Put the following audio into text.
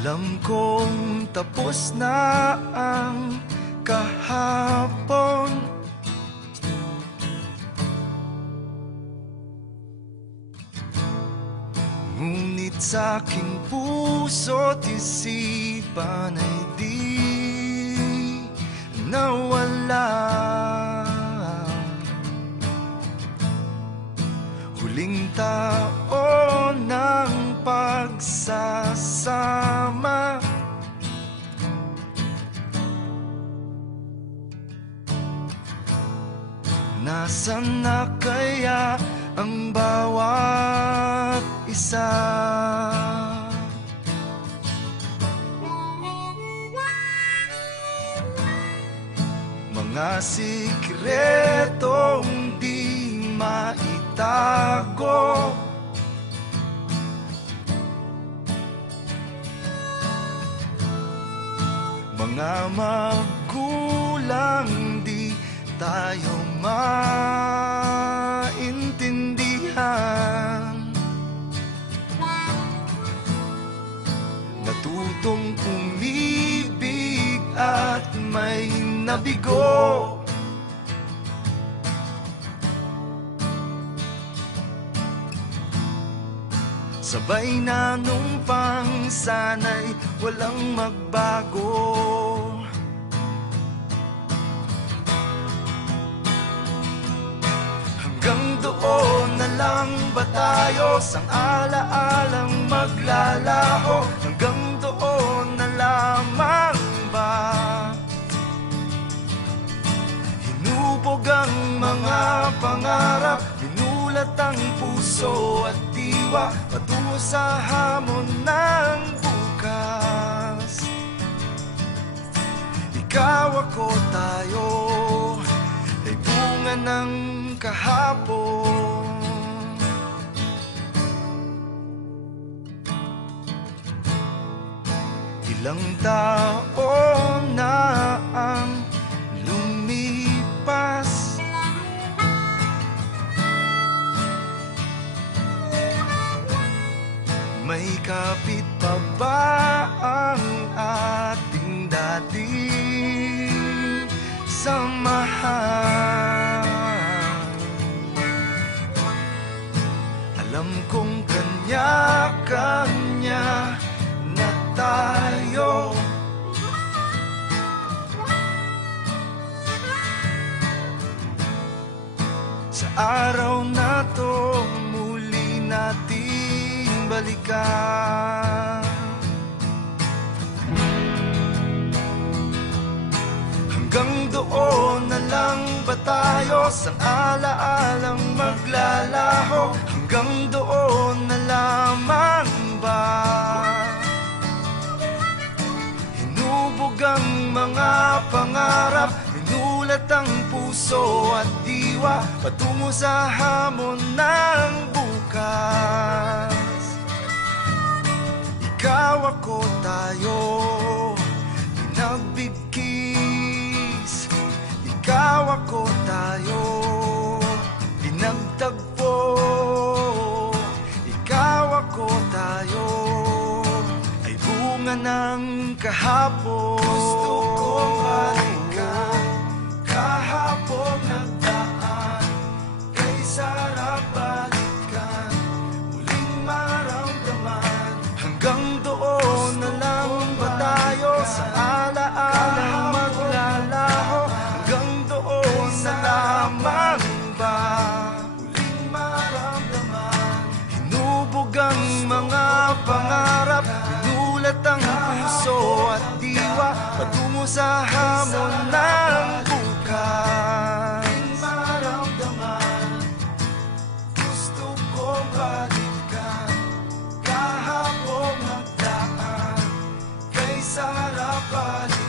Alam kong tapos na ang kahapon, ngunit sa aking puso't isipan ay di nawala. Huling taon ng pagsasama, nasaan na kaya ang bawat isa? Mga sikretong di maitago, mga magulang di tayo maintindihan, natutong umibig at may nabigo. Sabay na nung pangsanay, walang magbago. Hanggang doon na lang ba tayo, sang alaalang maglalaho? Hanggang doon na lamang ba? Hinubog ang mga pangarap, minulat ang puso at diwa, patungo sa hamon ng bukas. Ikaw, ako, tayo ay bunga ng kahapon. Ilang taon na ang lumipas, may kapit pa ba ang ating dating samahan? Alam kong kanya-kanya na tayo, sa araw na to muli nating balikan. Hanggang doon na lang ba tayo, sa alaalang maglalaho? Hanggang doon na lamang ba? Hinubog ang mga pangarap, minulat ang puso at diwa, patungo sa hamon ng bukas. Ikaw, ako, tayo, pinagbigkis. Ikaw, ako, tayo, pinagtagpo. Ikaw, ako, tayo ay bunga ng kahapon. Gusto kong balikan kahapon nagdaan, kay sarap balikan, muling maramdaman. Hanggang doon na lang ba tayo, sa alaalang maglalaho? Hanggang doon na lamang ba, muling maramdaman? Hinubog ang mga pangarap, minulat ang puso at diwa, patungo sa hamon ng bukas. Maramdaman, gusto kong balikan kahapon nagdaan, kay sarap balikan.